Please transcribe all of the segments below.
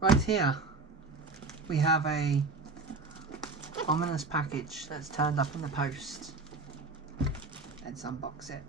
Right here we have a ominous package that's turned up in the post. Let's unbox it.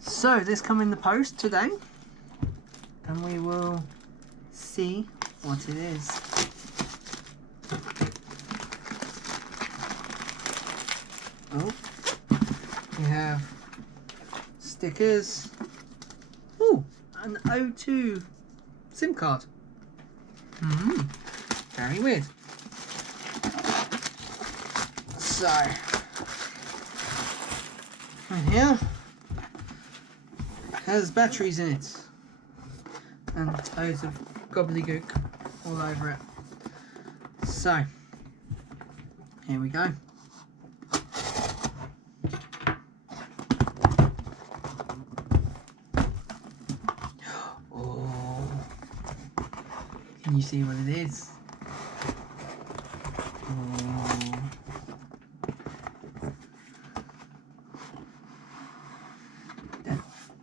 So this come in the post today, and we will see what it is. Oh, we have stickers. Oh, an O2 SIM card. Very weird. So, right here has batteries in it and loads of gobbledygook all over it. So, here we go. Oh, can you see what it is? Oh.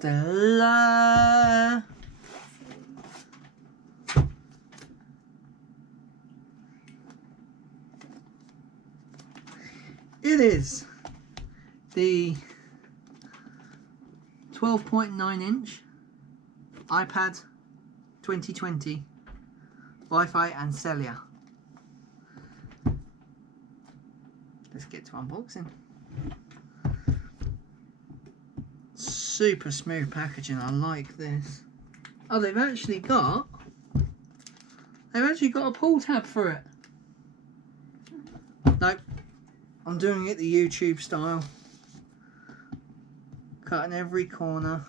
Da-da-da. It is the 12.9-inch iPad 2020 Wi-Fi and cellular. Let's get to unboxing. Super smooth packaging. I like this. Oh, they've actually got a pull tab for it. Nope, I'm doing it the YouTube style, cutting every corner.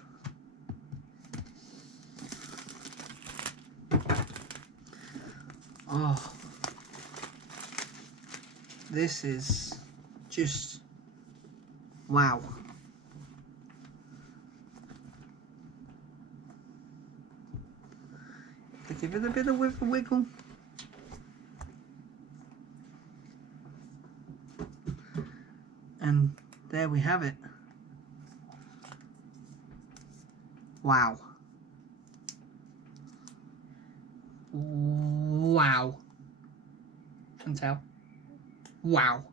Oh, this is just wow. Give it a bit of wiggle. And there we have it. Wow. Wow. Can tell. Wow.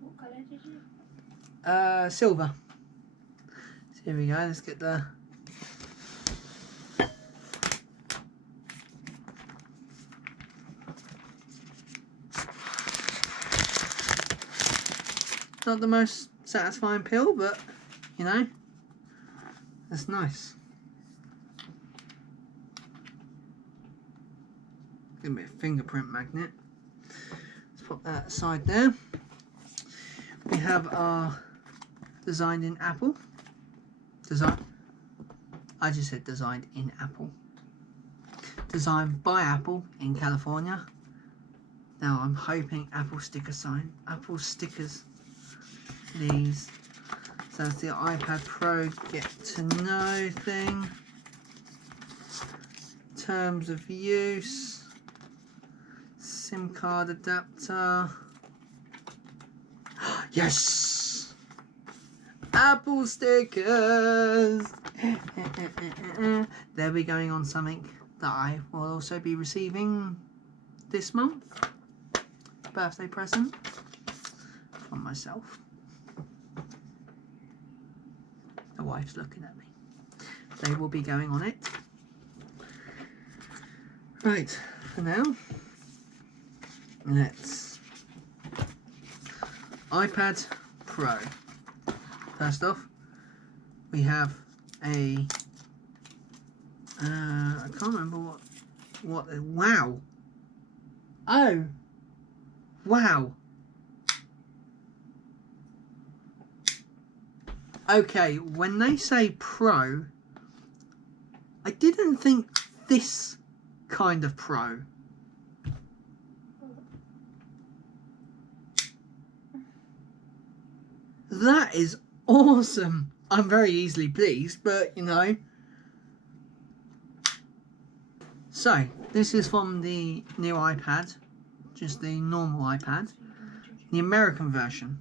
What colour did you? Silver. So here we go. Let's get the not the most satisfying peel, but you know, that's nice. Give me a fingerprint magnet. Let's put that aside there. We have our designed in Apple. I just said designed in Apple. Designed by Apple in California. Now I'm hoping Apple stickers, these. So that's the iPad Pro get to know thing. Terms of use. SIM card adapter. Yes! Apple stickers! They'll be going on something that I will also be receiving this month. Birthday present from myself. The wife's looking at me. They will be going on it. Right, for now, let's iPad Pro. First off, we have a I can't remember what wow. Oh wow. Okay, when they say Pro, I didn't think this kind of Pro. That is awesome. I'm very easily pleased, but you know. So, this is from the new iPad, just the normal iPad, the American version.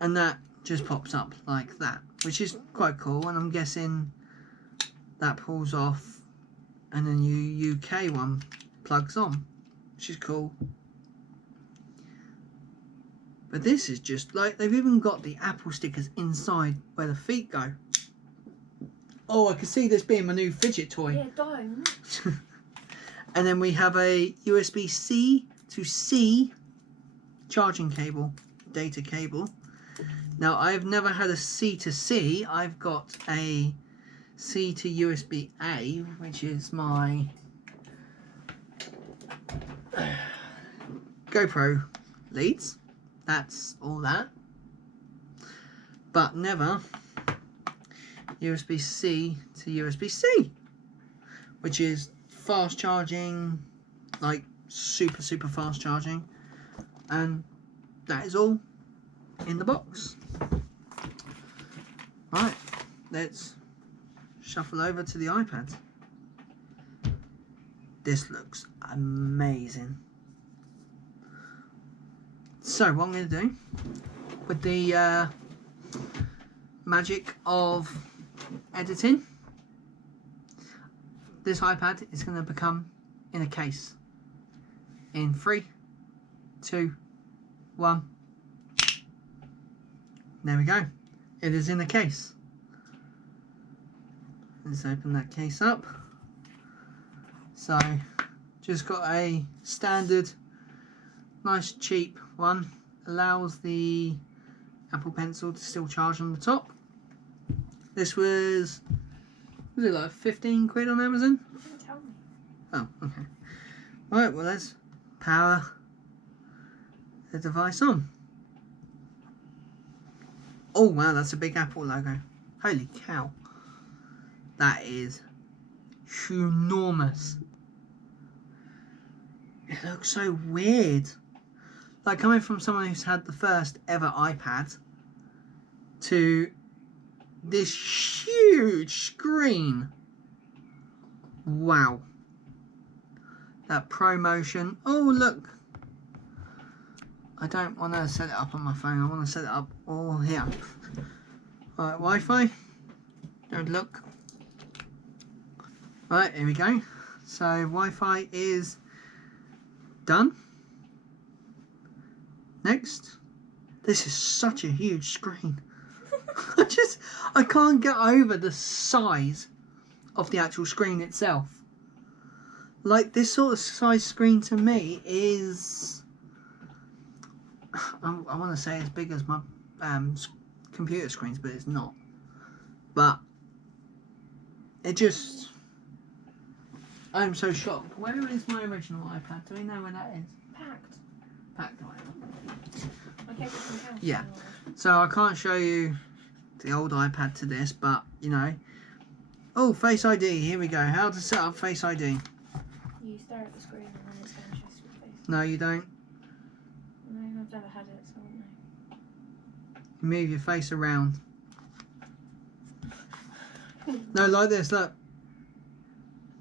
And that just pops up like that, which is quite cool, and I'm guessing that pulls off and then your UK one plugs on, which is cool. But this is just like, they've even got the Apple stickers inside where the feet go. Oh, I can see this being my new fidget toy. Yeah, don't. And then we have a USB-C to C charging cable, data cable. Now, I've never had a C to C. I've got a C to USB-A, which is my GoPro leads. That's all that. But never USB-C to USB-C, which is fast charging, like super fast charging. And that is all in the box. Right, let's shuffle over to the iPad. This looks amazing. So what I'm going to do with the magic of editing, this iPad is going to become in a case in 3, 2, 1. There we go. It is in a case. Let's open that case up. So, just got a standard, nice cheap one. Allows the Apple Pencil to still charge on the top. This was it like 15 quid on Amazon? You didn't tell me. Oh, okay. Right, well let's power the device on. Oh wow, that's a big Apple logo. Holy cow. That is enormous. It looks so weird. Like coming from someone who's had the first ever iPad to this huge screen. Wow. That ProMotion. Oh look. I don't want to set it up on my phone. I want to set it up all here. Right, Wi-Fi. Don't look. Right, here we go. So Wi-Fi is done. Next. This is such a huge screen. I can't get over the size of the actual screen itself. Like this sort of size screen to me is, I want to say as big as my computer screens, but it's not. But it just, I'm so shocked. Where is my original iPad? Do we know where that is? Packed. Packed away. Okay, from house. Yeah. So I can't show you the old iPad to this, but you know. Oh, Face ID. Here we go. How to set up Face ID. You stare at the screen and then it's going to show your face. No, you don't. No, I've never had it, so I don't know. Move your face around. No, like this. Look.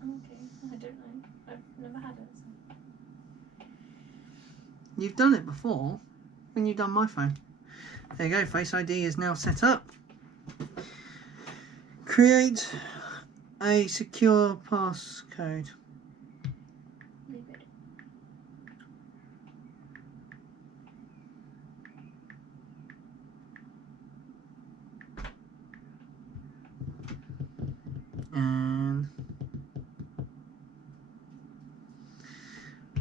Okay, I don't know. I've never had it. So. You've done it before when you've done my phone. There you go. Face ID is now set up. Create a secure passcode. Leave it. And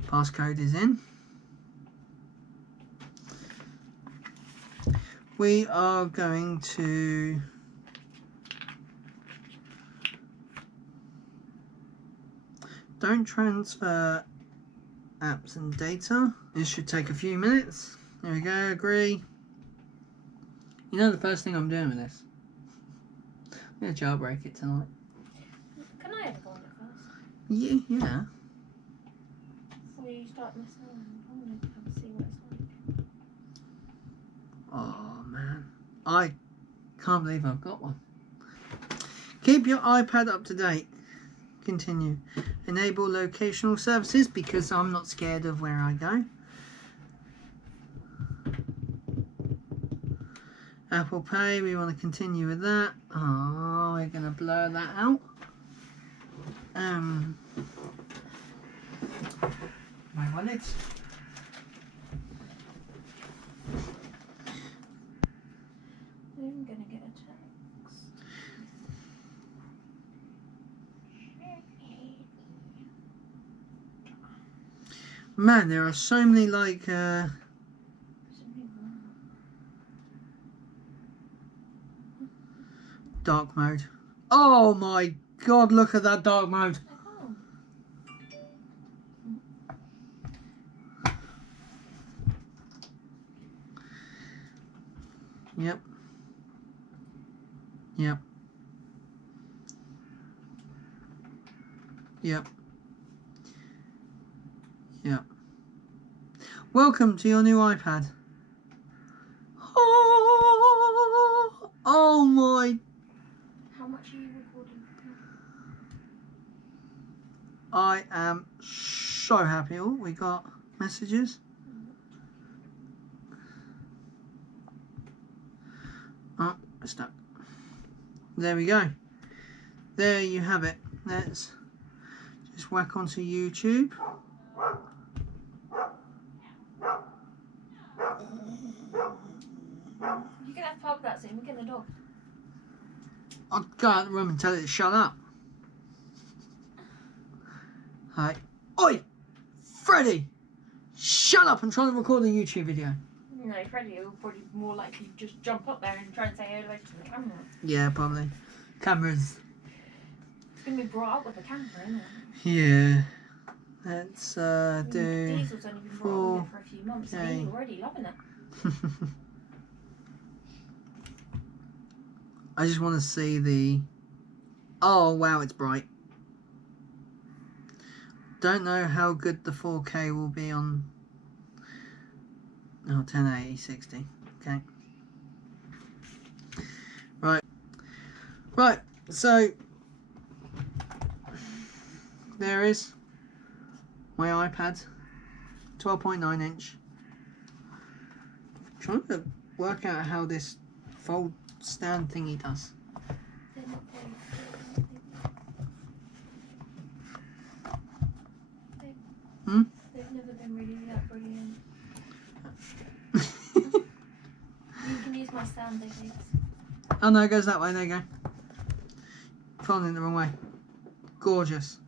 passcode is in. We are going to don't transfer apps and data. This should take a few minutes. There we go, agree. You know the first thing I'm doing with this? I'm going to jailbreak it tonight. Can I have a go on it first? Yeah. Before you start messing around, I want to have a see what it's like. Oh man, I can't believe I've got one. Keep your iPad up to date. Continue. Enable locational services because I'm not scared of where I go. Apple Pay, we want to continue with that. Oh, we're going to blur that out. My wallet. I'm gonna get a text. Man, there are so many like dark mode. Oh my god, look at that dark mode. Yep. Yep. Yep. Yep. Welcome to your new iPad. Oh my. How much are you recording? I am so happy. Oh, we got messages. Oh, we're stuck. There we go. There you have it. Let's just whack onto YouTube. You can have part of that soon. We're getting a dog. I'll go out the room and tell it to shut up. Hi. Oi! Freddy! Shut up! I'm trying to record a YouTube video. No, Freddie will probably more likely just jump up there and try and say hello to the camera. Yeah, probably. Cameras. It's going to be brought up with a camera, isn't it? Yeah. Let's do... Diesel's only been brought up with it for a few months and he's Okay. already loving it. I just want to see the... Oh, wow, it's bright. Don't know how good the 4K will be on... Oh, 1080, 60. Okay. Right, so... There is my iPad. 12.9 inch. Trying to work out how this fold stand thingy does. They're not very good. Hmm? They've never been really that brilliant. You can use my stand, though, please. Oh no, it goes that way. There you go. Folding it the wrong way. Gorgeous.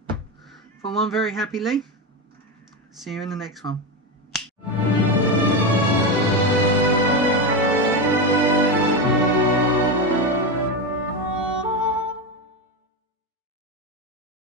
From one very happy Lee. See you in the next one.